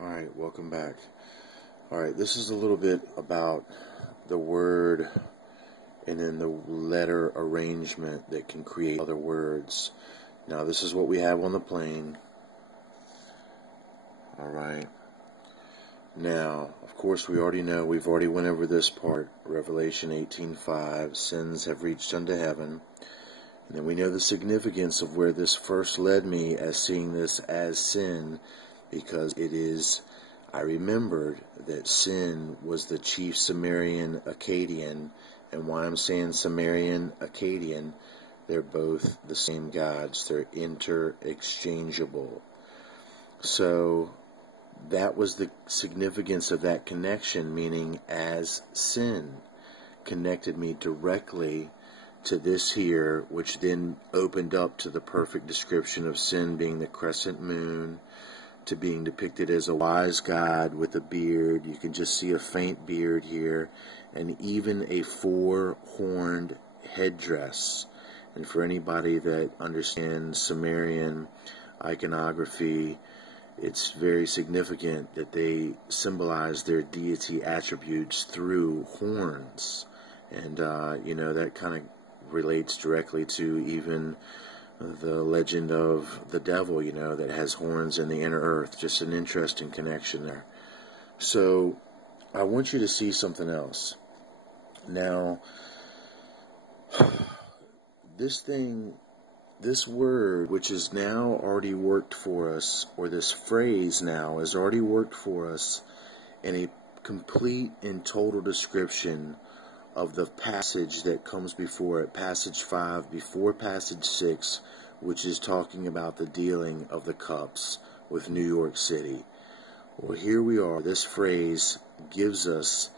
Alright, welcome back. Alright, this is a little bit about the word and then the letter arrangement that can create other words. Now, this is what we have on the plane. Alright. Now, of course, we already know, we've already went over this part, Revelation 18:5, sins have reached unto heaven. And then we know the significance of where this first led me as seeing this as sin, because it is, I remembered that sin was the chief Sumerian Akkadian, and why I'm saying Sumerian Akkadian, they're both the same gods, they're interchangeable. So that was the significance of that connection, meaning as sin connected me directly to this here, which then opened up to the perfect description of sin being the crescent moon, to being depicted as a wise God with a beard. You can just see a faint beard here, and even a four-horned headdress. And for anybody that understands Sumerian iconography, it's very significant that they symbolize their deity attributes through horns. And, that kind of relates directly to even the legend of the devil, that has horns in the inner earth. Just an interesting connection there. So, I want you to see something else. Now, this word, which is now already worked for us, or this phrase now has already worked for us in a complete and total description of the passage that comes before it, passage 5, before passage 6, which is talking about the dealing of the cups with New York City. Well, here we are. This phrase gives us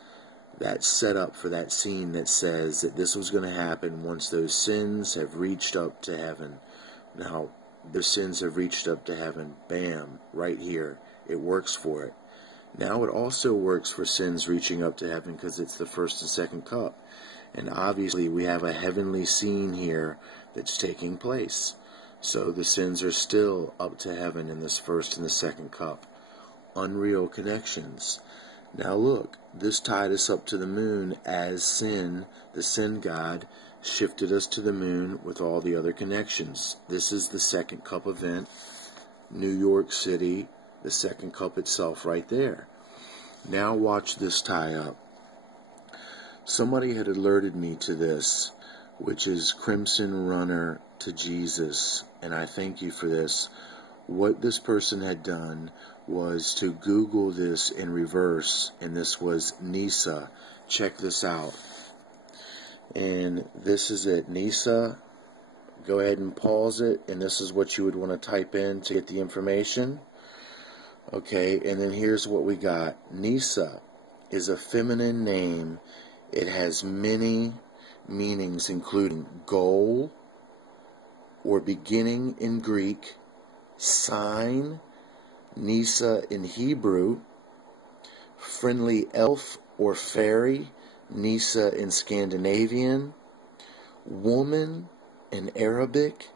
that setup for that scene that says that this was going to happen once those sins have reached up to heaven. Now, the sins have reached up to heaven. Bam, right here. It works for it. Now it also works for sins reaching up to heaven because it's the first and second cup. And obviously we have a heavenly scene here that's taking place. So the sins are still up to heaven in this first and the second cup. Unreal connections. Now look, this tied us up to the moon as sin, the sin god, shifted us to the moon with all the other connections. This is the second cup event, New York City, the second cup itself right there. Now watch this tie up. Somebody had alerted me to this, which is Crimson Runner to Jesus, and I thank you for this. What this person had done was to Google this in reverse, and this was Nissa. Check this out. And this is it, Nissa. Go ahead and pause it, and this is what you would want to type in to get the information. Okay, and then here's what we got. Nissa is a feminine name. It has many meanings, including goal, or beginning in Greek, sign, Nissa in Hebrew, friendly elf or fairy, Nissa in Scandinavian, woman in Arabic,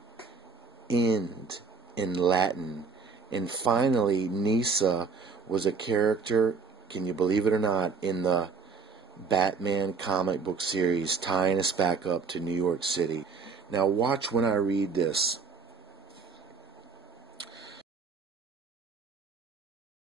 end in Latin. And finally, Nissa was a character, can you believe it or not, in the Batman comic book series, tying us back up to New York City. Now watch when I read this.